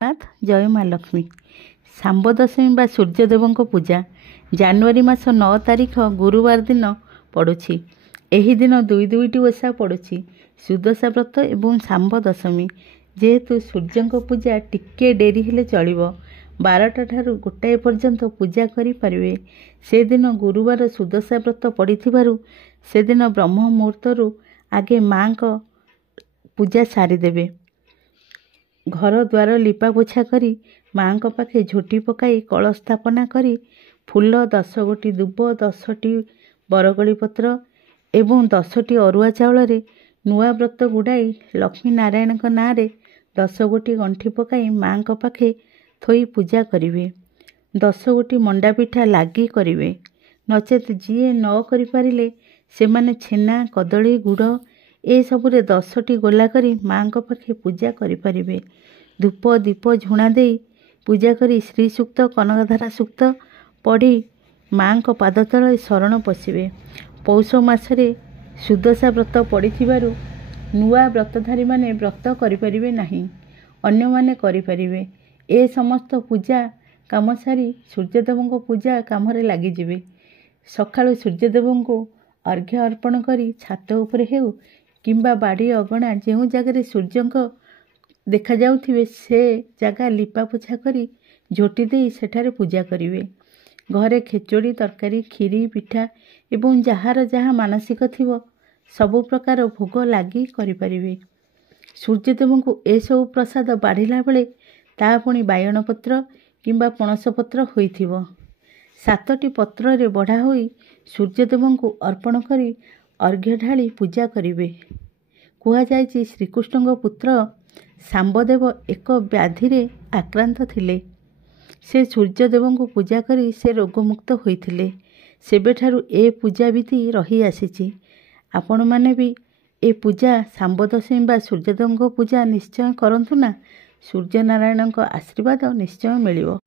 नाथ जय माँ लक्ष्मी। शाम्ब दशमी बा सूर्यदेव पूजा जानुआरी मास 9 तारिख गुरुवार दिन पड़ुछि। एही दिन दुईटी ओषा पड़ुछि, सुदशा व्रत एवं शाम्ब दशमी। जेहेतु सूर्यंक पूजा टिके डेरी हेले चलिबो, 12टा ठारू गोटाए पर्यंत पूजा करि परिबे। से दिन गुरुवार सुदशा व्रत पड़िथिबारु से दिन ब्रह्म मुहूर्तरु आगे माँ को पूजा सारी देबे। घर द्वार लिपा पोछा करी माँ को पाखे झोटी पकाई कल स्थापना करी फूल 10 गोटी दुब 10टी बरगली पत्र एवं 10टी अरुआ चाउल रे नुआ व्रत गुड़ाई लक्ष्मी नारायण नाँ रे 10 गोटी गंठी पकाई माँ को पाखे थोई पूजा करिवे। 10 गोटी मंडा पिठा लागी करिवे। नचेत जीए न करि पारिले से माने छेना कदली गुड़ ए सबुरे 10टी गोला करी माँ को पाखे पूजा करि परिवे। धूप दीप झुणा दे पूजा करी श्री सूक्त कनकधारा सूक्त पढ़ी माँ को पाद तले शरण पशिबे। पौष मासरे सुदशा व्रत पड़िथिबारु नुआ व्रतधारी माने व्रत करि परिबे नाही, अन्य माने करि परिबे। ए समस्त पूजा काम सारी सूर्यदेव पूजा काम रे लागि जिवे। सकाळु सूर्यदेव को अर्घ्य अर्पण करी छात उपरे हेउ किंबा बाड़ी अगणा जेउ जगह सूर्यंक देखा जाउथिबे से जगह लिपा पोछा करी झोटी दे सेठारे पूजा करिवे। घरे खेचोड़ी तरकारी खीरी पिठा एवं जहार जहाँ मानसिक थिबो सबु प्रकार भोग लागी करि परिवे। सूर्यदेव को ए सब प्रसाद बाढ़िला बेले ता पुणी बायण पत्र किंबा पणस पत्र होइथिबो। 7टी पत्र रे बढ़ा होई सूर्यदेव को अर्पण करी अर्घ्य ढाली पूजा करिवे। कुहा जायछि श्रीकृष्ण पुत्र शाम्बदेव एक व्याधि रे आक्रांत थिले। से सूर्यदेव को पूजा करी से रोगमुक्त होइथिले। सेबेठारु ए पूजा विधि रही आसीछि। आपण माने भी ए पूजा शाम्ब दशमी बा सूर्यदेव पूजा निश्चय करंतु ना। सूर्य नारायण आशीर्वाद निश्चय मिलिबो।